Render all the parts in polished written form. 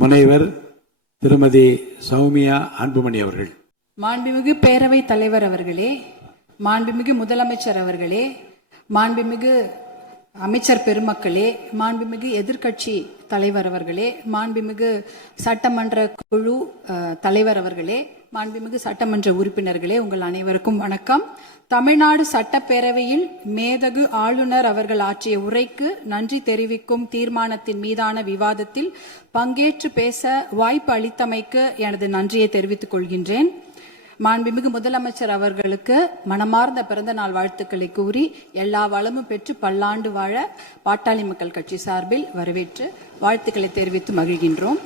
முனைவர் திருமதி சௌமியா அன்புமணி அவர்கள். மாண்புமிகு பேரவைத் தலைவர் அவர்களே, மாண்புமிகு முதலமைச்சர் அவர்களே, மாண்புமிகு அமைச்சர் பெருமக்களே, மாண்புமிகு எதிர்க்கட்சி தலைவர் அவர்களே, மாண்புமிகு சட்டமன்ற குழு தலைவர் அவர்களே, மாண்புமிகு சட்டமன்ற உறுப்பினர்களே, உங்கள் அனைவருக்கும் வணக்கம். தமிழ்நாடு சட்டப்பேரவையில் மேதகு ஆளுநர் அவர்கள் ஆற்றிய உரைக்கு நன்றி தெரிவிக்கும் தீர்மானத்தின் மீதான விவாதத்தில் பங்கேற்று பேச வாய்ப்பு அளித்தமைக்கு எனது நன்றியை தெரிவித்துக் கொள்கின்றேன். மாண்புமிகு முதலமைச்சர் அவர்களுக்கு மனமார்ந்த பிறந்த நாள் வாழ்த்துக்களை கூறி எல்லா வளமும் பெற்று பல்லாண்டு வாழ பாட்டாளி மக்கள் கட்சி சார்பில் வரவேற்று வாழ்த்துக்களை தெரிவித்து மகிழ்கின்றோம்.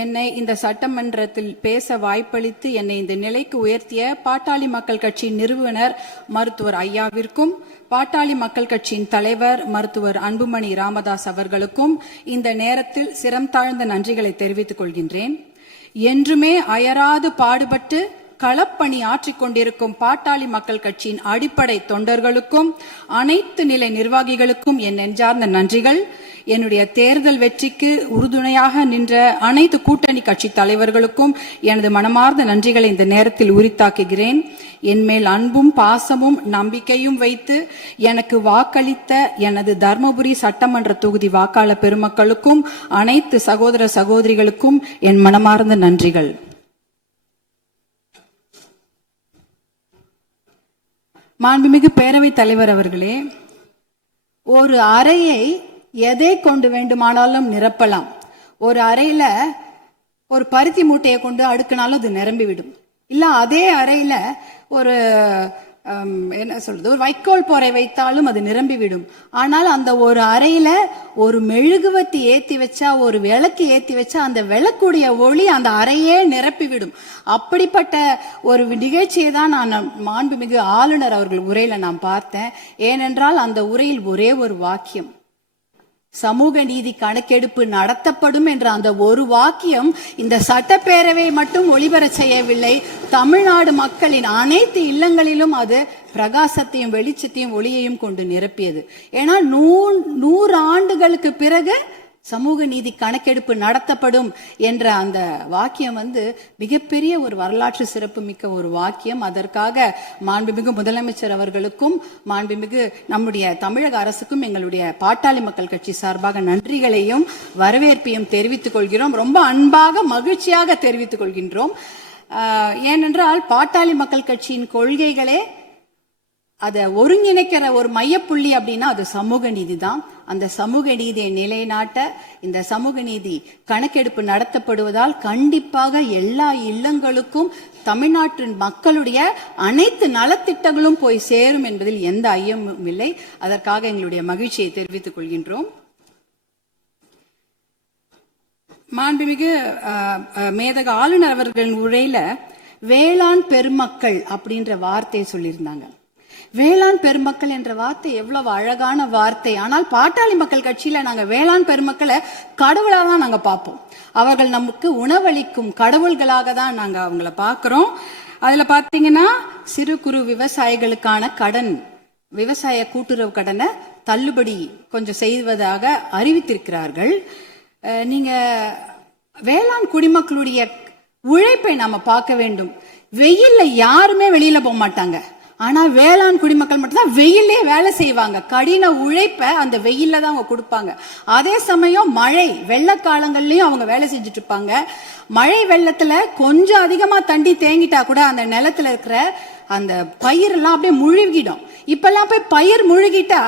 என்னை இந்த சட்டமன்றத்தில் பேச வாய்ப்பளித்து என்னை இந்த நிலைக்கு உயர்த்திய பாட்டாளி மக்கள் கட்சியின் நிறுவனர் மருத்துவர் ஐயாவிற்கும், பாட்டாளி மக்கள் கட்சியின் தலைவர் மருத்துவர் அன்புமணி ராமதாஸ் அவர்களுக்கும் இந்த நேரத்தில் சிரம் தாழ்ந்த நன்றிகளை தெரிவித்துக் கொள்கின்றேன். என்றுமே அயராது பாடுபட்டு களப்பணி ஆற்றிக் கொண்டிருக்கும் பாட்டாளி மக்கள் கட்சியின் அடிப்படை தொண்டர்களுக்கும் அனைத்து நிலை நிர்வாகிகளுக்கும் என் நெஞ்சார்ந்த நன்றிகள். என்னுடைய தேர்தல் வெற்றிக்கு உறுதுணையாக நின்ற அனைத்து கூட்டணி கட்சி தலைவர்களுக்கும் எனது மனமார்ந்த நன்றிகளை இந்த நேரத்தில் உரித்தாக்குகிறேன். என்மேல் அன்பும் பாசமும் நம்பிக்கையும் வைத்து எனக்கு வாக்களித்த எனது தர்மபுரி சட்டமன்ற தொகுதி வாக்காளர் பெருமக்களுக்கும் அனைத்து சகோதர சகோதரிகளுக்கும் என் மனமார்ந்த நன்றிகள். மாண்புமிகு பேரவைத் தலைவர் அவர்களே, ஒரு அறையை எதை கொண்டு வேண்டுமானாலும் நிரப்பலாம். ஒரு அறையில ஒரு பருத்தி மூட்டையை கொண்டு அடுக்கினாலும் அது நிரம்பிவிடும். இல்ல அதே அறையில ஒரு என்ன சொல்றது, ஒரு வைக்கோல் போரை வைத்தாலும் அது நிரம்பிவிடும். ஆனால் அந்த ஒரு அறையில ஒரு மெழுகுவத்தி ஏத்தி வச்சா, ஒரு விளக்கு ஏத்தி வச்சா அந்த விளக்குடைய ஒளி அந்த அறையே நிரப்பிவிடும். அப்படிப்பட்ட ஒரு நிகழ்ச்சியை தான் நான் மாண்புமிகு ஆளுநர் அவர்கள் உரையில நான் பார்த்தேன். ஏனென்றால் அந்த உரையில் ஒரே ஒரு வாக்கியம், சமூக நீதி கணக்கெடுப்பு நடத்தப்படும் என்ற அந்த ஒரு வாக்கியம் இந்த சட்டப்பேரவை மட்டும் ஒளிபர செய்யவில்லை, தமிழ்நாடு மக்களின் அனைத்து இல்லங்களிலும் அது பிரகாசத்தையும் வெளிச்சத்தையும் ஒளியையும் கொண்டு நிரப்பியது. ஏன்னா 100 ஆண்டுகளுக்கு பிறகு சமூக நீதி கணக்கெடுப்பு நடத்தப்படும் என்ற அந்த வாக்கியம் மிகப்பெரிய ஒரு வரலாற்று சிறப்பு மிக்க ஒரு வாக்கியம். அதற்காக மாண்புமிகு முதலமைச்சர் அவர்களுக்கும் மாண்புமிகு நம்முடைய தமிழக அரசுக்கும் எங்களுடைய பாட்டாளி மக்கள் கட்சி சார்பாக நன்றிகளையும் வரவேற்பையும் தெரிவித்துக் கொள்கிறோம். ரொம்ப அன்பாக மகிழ்ச்சியாக தெரிவித்துக் கொள்கின்றோம். ஏனென்றால் பாட்டாளி மக்கள் கட்சியின் கொள்கைகளே அதை ஒருங்கிணைக்கிற ஒரு மையப்புள்ளி அப்படின்னா அது சமூக நீதி தான். அந்த சமூக நீதியை நிலைநாட்ட இந்த சமூக நீதி கணக்கெடுப்பு நடத்தப்படுவதால் கண்டிப்பாக எல்லா இல்லங்களுக்கும் தமிழ்நாட்டின் மக்களுடைய அனைத்து நலத்திட்டங்களும் போய் சேரும் என்பதில் எந்த ஐயமும் இல்லை. அதற்காக எங்களுடைய மகிழ்ச்சியை தெரிவித்துக் கொள்கின்றோம். மாண்புமிகு மேதக ஆளுநர் அவர்களின் உரையில வேளாண் பெருமக்கள் அப்படின்ற வார்த்தையை சொல்லியிருந்தாங்க. வேளாண் பெருமக்கள் என்ற வார்த்தை எவ்வளவு அழகான வார்த்தை. ஆனால் பாட்டாளி மக்கள் கட்சியில நாங்க வேளாண் பெருமக்களை கடவுளா தான் நாங்க பார்ப்போம். அவர்கள் நமக்கு உணவளிக்கும் கடவுள்களாக தான் நாங்க அவங்கள பாக்குறோம். அதுல பாத்தீங்கன்னா சிறு குறு விவசாயிகளுக்கான கடன், விவசாய கூட்டுறவு கடனை தள்ளுபடி கொஞ்சம் செய்வதாக அறிவித்திருக்கிறார்கள். நீங்க வேளாண் குடிமக்களுடைய உழைப்பை நாம பார்க்க வேண்டும். வெயில்ல யாருமே வெளியில போக மாட்டாங்க. ஆனா வேளாண் குடிமக்கள் மட்டும்தான் வெயிலே வேலை செய்வாங்க. கடின உழைப்ப அந்த வெயில்ல தான் அவங்க கொடுப்பாங்க. அதே சமயம் மழை வெள்ள காலங்கள்லயும் அவங்க வேலை செஞ்சுட்டு இருப்பாங்க. மழை வெள்ளத்துல கொஞ்சம் அதிகமா தண்ணி தேங்கிட்டா கூட அந்த நிலத்துல இருக்கிற அந்த பயிரெல்லாம் அப்படியே முழுகிடும். இப்பெல்லாம் போய் பயிர் முழுகிட்டா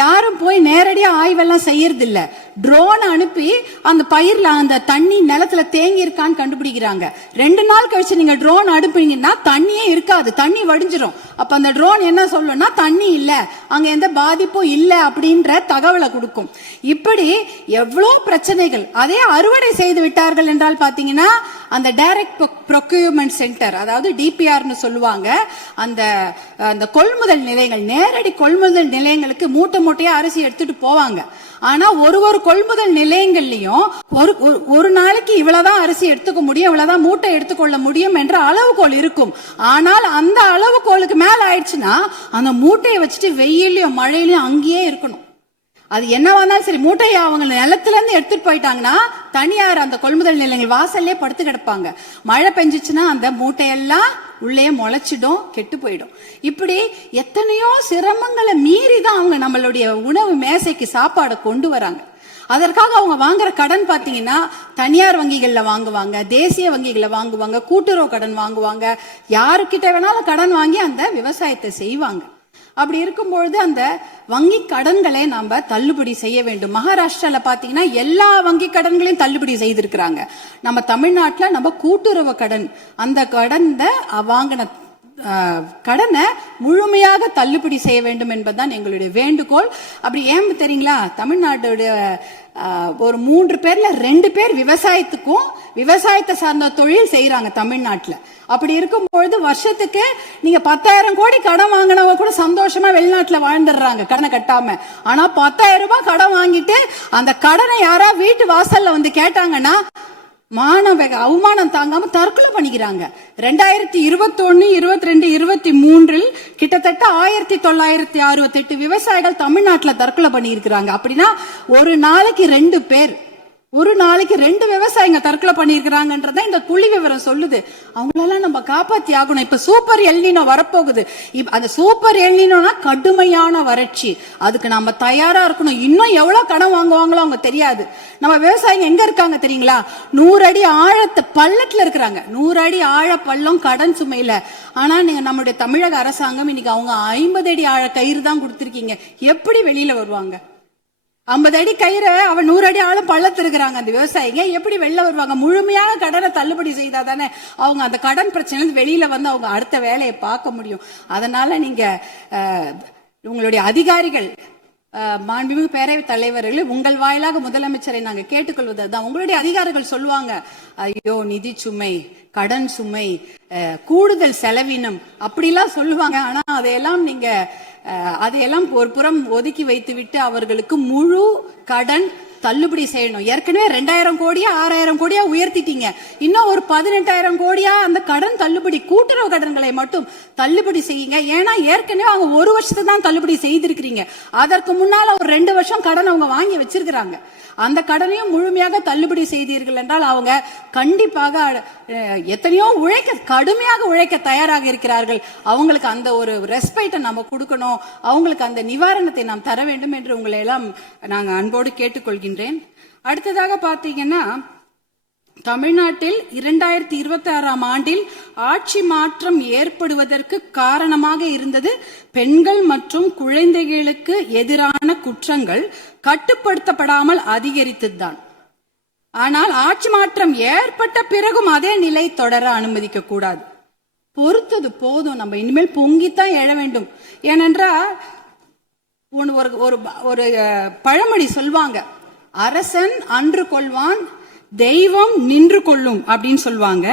யாரும் போய் நேரடியா ஆய்வெல்லாம் செய்யறது இல்ல. ட்ரோன் அனுப்பி அந்த பயிர்ல அந்த தண்ணி நிலத்துல தேங்கி இருக்கான்னு கண்டுபிடிக்கிறாங்க. 2 நாள் கழிச்சு நீங்க ட்ரோன் அனுப்புனீங்கன்னா தண்ணியே இருக்காது, தண்ணி வடிஞ்சிரும். அப்ப அந்த ட்ரோன் என்ன சொல்லும்னா தண்ணி இல்ல, அங்க எந்த பாதிப்பும் இல்ல அப்படின்ற தகவலை கொடுக்கும். இப்படி எவ்வளவு பிரச்சனைகள். அதே அறுவடை செய்து விட்டார்கள் என்றால் பாத்தீங்கன்னா அந்த டைரக்ட் ப்ரொக்யூர்மெண்ட் சென்டர், அதாவது டிபிஆர்னு சொல்லுவாங்க, அந்த கொள்முதல் நிலையங்கள், நேரடி கொள்முதல் நிலையங்களுக்கு மூட்டை மூட்டையா அரிசி எடுத்துட்டு போவாங்க. ஆனா ஒரு கொள்முதல் நிலையங்கள்லயும் ஒரு நாளைக்கு இவ்வளவுதான் அரிசி எடுத்துக்க முடியும், இவ்வளவுதான் மூட்டை எடுத்துக்கொள்ள முடியும் என்ற அளவுகோல் இருக்கும். ஆனால் அந்த அளவுகோலுக்கு மேல ஆயிடுச்சுன்னா அந்த மூட்டையை வச்சுட்டு வெயிலையும் மழையிலையும் அங்கேயே இருக்கணும். அது என்னவா இருந்தாலும் சரி, மூட்டையை அவங்க நிலத்துல இருந்து எடுத்துட்டு போயிட்டாங்கன்னா தனியார் அந்த கொள்முதல் நிலையங்கள் வாசல்லே படுத்து கிடப்பாங்க. மழை பெஞ்சிச்சுன்னா அந்த மூட்டையெல்லாம் உள்ளே முளைச்சிடும், கெட்டு போயிடும். இப்படி எத்தனையோ சிரமங்களை மீறி தான் அவங்க நம்மளுடைய உணவு மேசைக்கு சாப்பாடை கொண்டு வராங்க. அதற்காக அவங்க வாங்குற கடன் பாத்தீங்கன்னா தனியார் வங்கிகள்ல வாங்குவாங்க, தேசிய வங்கிகளை வாங்குவாங்க, கூட்டுறவு கடன் வாங்குவாங்க, யாருக்கிட்ட வேணாலும் கடன் வாங்கி அந்த விவசாயத்தை செய்வாங்க. அப்படி இருக்கும்பொழுது அந்த வங்கி கடன்களை நாம தள்ளுபடி செய்ய வேண்டும். மகாராஷ்டிரால பாத்தீங்கன்னா எல்லா வங்கி கடன்களையும் தள்ளுபடி செய்திருக்கிறாங்க. நம்ம தமிழ்நாட்டுல நம்ம கூட்டுறவு கடன், அந்த கடனை வாங்கின கடனை முழுமையாக தள்ளுபடி செய்ய வேண்டும் என்பதுதான் எங்களுடைய வேண்டுகோள். அப்படி ஏன் தெரியுங்களா, தமிழ்நாட்டுடைய ஒரு 3 பேர்ல 2 பேர் விவசாயத்தை சார்ந்த தொழில் செய்யறாங்க தமிழ்நாட்டுல. அப்படி இருக்கும்பொழுது வருஷத்துக்கு நீங்க 10,000 கோடி கடன் வாங்கினவங்க கூட சந்தோஷமா வெளிநாட்டுல வாழ்ந்துடுறாங்க கடனை கட்டாம. ஆனா 10,000 ரூபாய் கடன் வாங்கிட்டு அந்த கடனை யாரா வீட்டு வாசல்ல வந்து கேட்டாங்கன்னா அவமானம் தாங்காம தற்கொலை பண்ணிக்கிறாங்க. 2021, 22, 23 கிட்டத்தட்ட 1968 விவசாயிகள் தமிழ்நாட்டுல தற்கொலை பண்ணியிருக்கிறாங்க. அப்படின்னா ஒரு நாளைக்கு 2 பேர், ஒரு நாளைக்கு 2 விவசாயிங்க தற்கொலை பண்ணிருக்கிறாங்கன்றத இந்த புள்ளி விவரம் சொல்லுது. அவங்களெல்லாம் நம்ம காப்பாத்தி ஆகணும். இப்ப சூப்பர் எல்னினோ வரப்போகுது. அந்த சூப்பர் எல்னினோனா கடுமையான வறட்சி, அதுக்கு நம்ம தயாரா இருக்கணும். இன்னும் எவ்வளவு கடன் வாங்குவாங்களோ அவங்க தெரியாது. நம்ம விவசாயிங்க எங்க இருக்காங்க தெரியுங்களா, 100 அடி ஆழத்து பள்ளத்துல இருக்கிறாங்க. 100 அடி ஆழ பள்ளம் கடன் சுமையில. ஆனா நீங்க நம்மளுடைய தமிழக அரசாங்கம் இன்னைக்கு அவங்க 50 அடி ஆழ கயிறு தான் கொடுத்திருக்கீங்க. எப்படி வெளியில வருவாங்க? 50 அடி கயிறை அவன் 100 அடி ஆளும் பள்ளத்து இருக்கிறாங்க. அந்த விவசாயிங்க எப்படி வெளில வருவாங்க? முழுமையாக கடனை தள்ளுபடி செய்தா தானே அவங்க அந்த கடன் பிரச்சனை வெளியில வந்து அவங்க அடுத்த வேலையை பார்க்க முடியும். அதனால நீங்க உங்களுடைய அதிகாரிகள், மாண்புமிகு பேரவைத் தலைவர்கள், உங்கள் வாயிலாக முதலமைச்சரை நாங்க கேட்டுக்கொள்வதுதான், உங்களுடைய அதிகாரிகள் சொல்லுவாங்க, ஐயோ நிதி சுமை, கடன் சுமை, கூடுதல் செலவினம் அப்படிலாம் சொல்லுவாங்க. ஆனா அதையெல்லாம் ஒரு புறம் ஒதுக்கி வைத்து விட்டு அவர்களுக்கு முழு கடன் தள்ளுபடி செய்யணும். ஏற்கனவே 2000 கோடியா 6000 கோடியா உயர்த்திட்டீங்க. இன்னும் ஒரு 18,000 கோடியா அந்த கடன் தள்ளுபடி, கூட்டுறவு கடன்களை மட்டும் தள்ளுபடி செய்யுங்க. ஏன்னா ஏற்கனவே அவங்க 1 வருஷத்துக்கு தான் தள்ளுபடி செய்திருக்கிறீங்க. அதற்கு முன்னால ஒரு 2 வருஷம் கடன் அவங்க வாங்கி வச்சிருக்கிறாங்க. அந்த கடனையும் முழுமையாக தள்ளுபடி செய்தீர்கள் என்றால் அவங்க கண்டிப்பாக எத்தனையோ கடுமையாக உழைக்க தயாராக இருக்கிறார்கள். அவங்களுக்கு அந்த ஒரு ரெஸ்பெக்டை நம்ம கொடுக்கணும், அவங்களுக்கு அந்த நிவாரணத்தை நாம் தர வேண்டும் என்று உங்களை எல்லாம் நாங்க அன்போடு கேட்டுக்கொள்கின்றேன். அடுத்ததாக பாத்தீங்கன்னா, தமிழ்நாட்டில் 2026ஆம் ஆண்டில் ஆட்சி மாற்றம் ஏற்படுவதற்கு காரணமாக இருந்தது பெண்கள் மற்றும் குழந்தைகளுக்கு எதிரான குற்றங்கள் கட்டுப்படுத்தப்படாமல் அதிகரித்ததுதான். ஆனால் ஆட்சி மாற்றம் ஏற்பட்ட பிறகும் அதே நிலை தொடர அனுமதிக்க கூடாது. பொறுத்தது போதும், நம்ம இனிமேல் பொங்கித்தான் எழ வேண்டும். ஏனென்றால் ஒரு பழமொழி சொல்வாங்க, அரசன் அன்று கொள்வான், தெய்வம் நின்று கொள்ளும் அப்படின்னு சொல்லுவாங்க.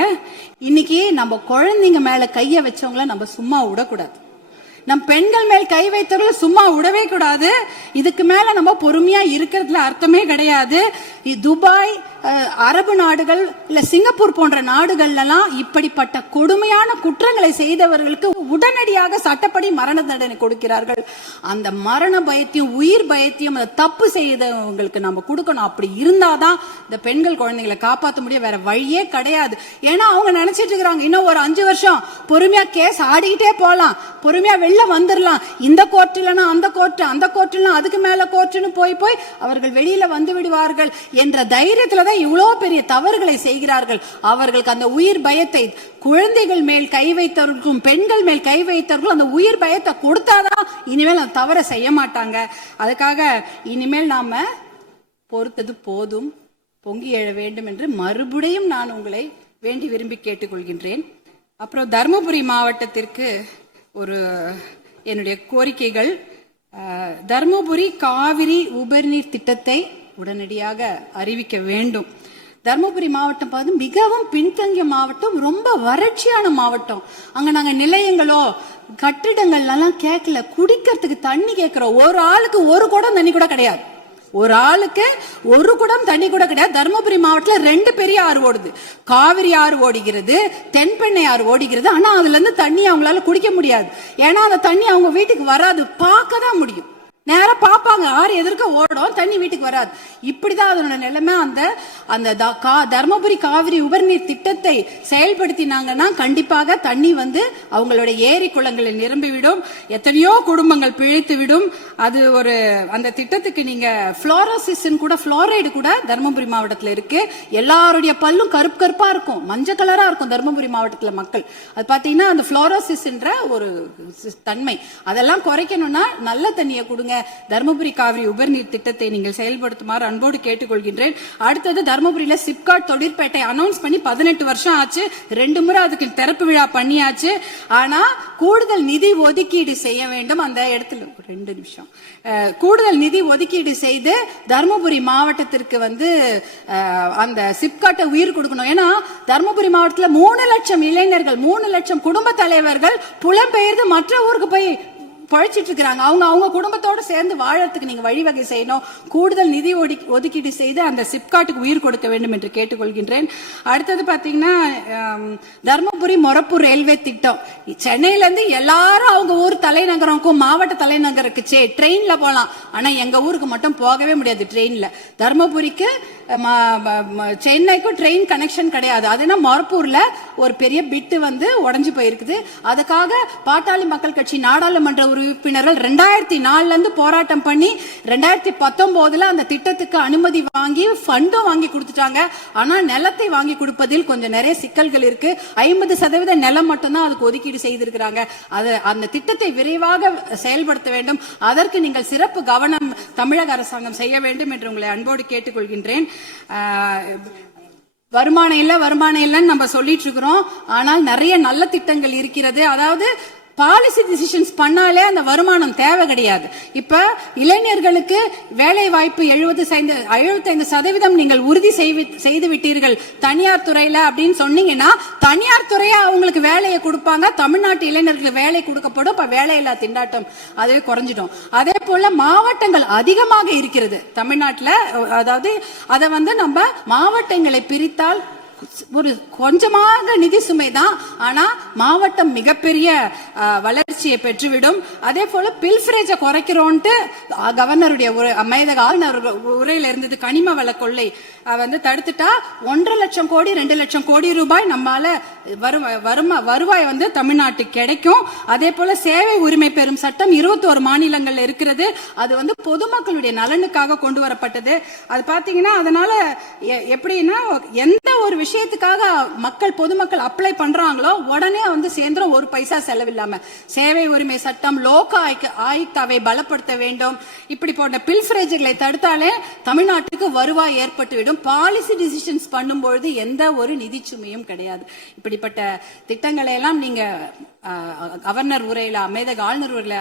இன்னைக்கு நம்ம குழந்தைங்க மேல கைய வச்சவங்கள நம்ம சும்மா விடக்கூடாது. நம் பெண்கள் மேல் கை வைத்தவர்கள் சும்மா விடவே கூடாது. இதுக்கு மேல நம்ம பொறுமையா இருக்கிறதுல அர்த்தமே கிடையாது. துபாய், அரபு நாடுகள், இல்ல சிங்கப்பூர் போன்ற நாடுகள்லாம் இப்படிப்பட்ட கொடுமையான குற்றங்களை செய்தவர்களுக்கு உடனடியாக சட்டப்படி மரண தண்டனை கொடுக்கிறார்கள். அந்த மரண பயத்தையும் உயிர் பயத்தையும் அந்த தப்பு செய்தவங்களுக்கு நம்ம கொடுக்கணும். அப்படி இருந்தாதான் இந்த பெண்கள் குழந்தைகளை காப்பாற்ற முடியும். வேற வழியே கிடையாது. ஏன்னா அவங்க நினைச்சிட்டு இருக்கிறாங்க, இன்னும் ஒரு 5 வருஷம் பொறுமையா கேஸ் ஆடிக்கிட்டே போலாம், பொறுமையா வெளில வந்துடலாம், இந்த கோர்ட் இல்லைன்னா அந்த கோர்ட், அந்த கோர்ட் இல்லைன்னா அதுக்கு மேல கோர்ட்னு போய் அவர்கள் வெளியில வந்து விடுவார்கள் என்ற தைரியத்துலதான் இவ்வளவு பெரிய தவறுகளை செய்கிறார்கள். அவர்களுக்கு அந்த உயிர் பயத்தை, குழந்தைகள் மேல் கை வைத்தவர்களுக்கும் பெண்கள் மேல் கை வைத்தவர்களும் அந்த உயிர் பயத்தை கொடுத்தாதான் இனிமேல் அந்த தவறை செய்ய மாட்டாங்க. அதுக்காக இனிமேல் நாம பொறுத்தது போதும், பொங்கி எழ வேண்டும் என்று மறுபடியும் நான் உங்களை வேண்டி விரும்பி கேட்டுக்கொள்கின்றேன். அப்புறம் தர்மபுரி மாவட்டத்திற்கு என்னுடைய கோரிக்கைகள், தர்மபுரி காவிரி உபரிநீர் திட்டத்தை உடனடியாக அறிவிக்க வேண்டும். தர்மபுரி மாவட்டம் மிகவும் பின்தங்கிய மாவட்டம், ரொம்ப வறட்சியான மாவட்டம். அங்க நாங்க நிலையங்களோ கட்டிடங்கள் எல்லாம் கேட்கல, குடிக்கிறதுக்கு தண்ணி கேட்கிறோம். ஒரு ஆளுக்கு ஒரு குடம் தண்ணி கூட கிடையாது. ஒரு ஆளுக்கு ஒரு குடம் தண்ணி கூட கிடையாது. தர்மபுரி மாவட்டத்தில் 2 பெரிய ஆறு ஓடுது. காவிரி ஆறு ஓடுகிறது, தென்பெண்ணை ஆறு ஓடுகிறது. ஆனா அதுல இருந்து தண்ணி அவங்களால குடிக்க முடியாது. ஏன்னா அந்த தண்ணி அவங்க வீட்டுக்கு வராது, பார்க்க தான் முடியும். நேரா பாப்பாங்க, ஆறு எதிர்க்க ஓடும், தண்ணி வீட்டுக்கு வராது. இப்படிதான் அதனோட நிலைமை. அந்த தர்மபுரி காவிரி உபரிநீர் திட்டத்தை செயல்படுத்தினாங்கன்னா கண்டிப்பாக தண்ணி வந்து அவங்களோட ஏரி குளங்களில் நிரம்பிவிடும், எத்தனையோ குடும்பங்கள் பிழைத்து விடும். அது ஒரு அந்த திட்டத்துக்கு நீங்க புளோரோசிஸ் கூட, புளோரைடு கூட தர்மபுரி மாவட்டத்தில் இருக்கு. எல்லாருடைய பல்லும் கருப்பு கருப்பா இருக்கும், மஞ்சள் கலரா இருக்கும் தர்மபுரி மாவட்டத்தில் மக்கள். அது பாத்தீங்கன்னா அந்த புளோரோசிஸ் ஒரு தன்மை, அதெல்லாம் குறைக்கணும்னா நல்ல தண்ணியை கொடுங்க. தர்மபுரி காவிரி உபரிநீர் திட்டத்தை நீங்கள் செயல்படுத்துமாறு அன்போடு கேட்டுக்கொள்கின்றேன். அடுத்தது தர்மபுரியில சிப்காட் தொழிற்பேட்டை அனௌன்ஸ் பண்ணி 18 வருஷம் ஆச்சு. 2 முறை அதுக்கு திறப்பு விழா பண்ணியாச்சு. ஆனா கூடுதல் நிதி ஒதுக்கீடு செய்ய வேண்டும். அந்த இடத்துல 2 நிமிஷம் கூடுதல் நிதி ஒதுக்கீடு செய்து தர்மபுரி மாவட்டத்திற்கு வந்து அந்த சிப்காட்டை உயிர் கொடுக்கணும். ஏன்னா தர்மபுரி மாவட்டத்தில் 3 லட்சம் இளைஞர்கள், 3 லட்சம் குடும்ப தலைவர்கள் புலம்பெயர்ந்து மற்ற ஊருக்கு போய் பழைச்சிட்டு இருக்கிறாங்க. அவங்க குடும்பத்தோட சேர்ந்து வாழறதுக்கு நீங்க வழிவகை செய்யணும். கூடுதல் நிதி ஒதுக்கீடு செய்து அந்த சிப்காட்டுக்கு உயிர் கொடுக்க வேண்டும் என்று கேட்டுக்கொள்கின்றேன். அடுத்தது பாத்தீங்கன்னா தர்மபுரி மொரப்பூர் ரயில்வே திட்டம். சென்னையில இருந்து எல்லாரும் அவங்க ஊர் தலைநகருக்கும் மாவட்ட தலைநகருக்கு ட்ரெயின்ல போலாம். ஆனா எங்க ஊருக்கு மட்டும் போகவே முடியாது ட்ரெயின்ல. தர்மபுரிக்கு சென்னைக்கும் ட்ரெயின் கனெக்ஷன் கிடையாது. அதுனா மொரப்பூர்ல ஒரு பெரிய பிட்டு வந்து உடைஞ்சு போயிருக்குது. அதுக்காக பாட்டாளி மக்கள் கட்சி நாடாளுமன்ற உறுப்பினர்கள் 2004 இருந்து போராட்டம் பண்ணி 2019 அந்த திட்டத்துக்கு அனுமதி வாங்கி ஃபண்டும் வாங்கி கொடுத்துட்டாங்க. ஆனா நிலத்தை வாங்கி கொடுப்பதில் கொஞ்சம் நிறைய சிக்கல்கள் இருக்கு. 50% நிலம் மட்டும்தான் அதுக்கு ஒதுக்கீடு செய்திருக்கிறாங்க. அந்த திட்டத்தை விரைவாக செயல்படுத்த வேண்டும். அதற்கு நீங்கள் சிறப்பு கவனம் தமிழக அரசாங்கம் செய்ய வேண்டும் என்று உங்களை அன்போடு கேட்டுக்கொள்கின்றேன். வருமானம் இல்லைன்னு நம்ம சொல்லிட்டு இருக்கிறோம். ஆனால் நிறைய நல்ல திட்டங்கள் இருக்கிறது. அதாவது பாலிசி டிசிஷன்ஸ் பண்ணாலே அந்த வருமானம் தேவை கிடையாது. இப்ப இளைஞர்களுக்கு வேலை வாய்ப்பு 75% நீங்கள் உறுதி செய்து விட்டீர்கள் தனியார் துறையில அப்படின்னு சொன்னீங்கன்னா, தனியார் துறையா அவங்களுக்கு வேலையை கொடுப்பாங்க. தமிழ்நாட்டு இளைஞர்களுக்கு வேலை கொடுக்கப்படும். இப்ப வேலையில்லா திண்டாட்டம் அதுவே குறைஞ்சிடும். அதே போல மாவட்டங்கள் அதிகமாக இருக்கிறது தமிழ்நாட்டில். அதாவது அதை வந்து நம்ம மாவட்டங்களை பிரித்தால் ஒரு கொஞ்சமாக நிதி சுமை தான். ஆனா மாவட்டம் மிகப்பெரிய வளர்ச்சியை பெற்றுவிடும். அதே போல பில்ஃபரேஜை குறைக்கிறோன்ட்டு கவர்னருடைய மேதக ஆளுநர் உரையில இருந்தது. கனிம வள கொள்ளை வந்து தடுத்துட்டா 1.5 லட்சம் கோடி 2 லட்சம் கோடி ரூபாய் நம்மால வருவாய் வந்து தமிழ்நாட்டுக்கு கிடைக்கும். அதே போல சேவை உரிமை பெறும் சட்டம் 21 மாநிலங்கள்ல இருக்கிறது. அது வந்து பொதுமக்களுடைய நலனுக்காக கொண்டு வரப்பட்டது. அது பாத்தீங்கன்னா அதனால எப்படின்னா எந்த ஒரு விஷயத்துக்காக பொதுமக்கள் அப்ளை பண்றாங்களோ உடனே வந்து சேர்ந்துரும், 1 பைசா செலவில்லாம. சேவை உரிமை சட்டம், லோக ஆயுக்தாவை பலப்படுத்த வேண்டும். இப்படி போன்ற பில்ஃபரேஜ்களை தடுத்தாலே தமிழ்நாட்டுக்கு வருவாய் ஏற்பட்டுவிடும். பாலிசி டிசிஷன்ஸ் பண்ணும்பொழுது எந்த ஒரு நிதி சுமையும் கிடையாது. இப்படிப்பட்ட திட்டங்களை எல்லாம் நீங்க கவர்னர் உரையில, மேதக ஆளுநர் உரையில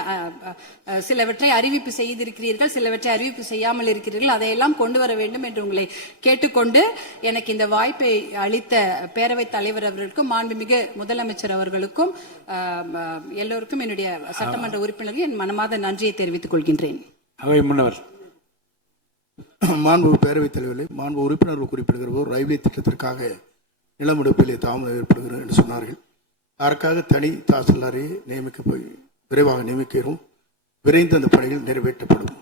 சிலவற்றை அறிவிப்பு செய்திருக்கிறீர்கள், சிலவற்றை அறிவிப்பு செய்யாமல் இருக்கிறீர்கள். அதையெல்லாம் கொண்டு வர வேண்டும் என்று உங்களை கேட்டுக்கொண்டு, எனக்கு இந்த வாய்ப்பை அளித்த பேரவைத் தலைவர் அவர்களுக்கும் மாண்புமிகு முதலமைச்சர் அவர்களுக்கும் எல்லோருக்கும் என்னுடைய சட்டமன்ற உறுப்பினர்கள் என் மனமார்ந்த நன்றியை தெரிவித்துக் கொள்கின்றேன். அவை முன்னவர் மாண்பு பேரவைத் தலைவர்களே, மாண்பு உறுப்பினர்கள் குறிப்பிடுகிற ரயில்வே திட்டத்திற்காக நிலமெடுப்பிலே தாமதம் ஏற்படுகிறது என்று சொன்னார்கள். அதற்காக தனி தாசில்தாரை விரைவாக நியமிக்கிறோம். விரைந்து அந்த பணிகள் நிறைவேற்றப்படும்.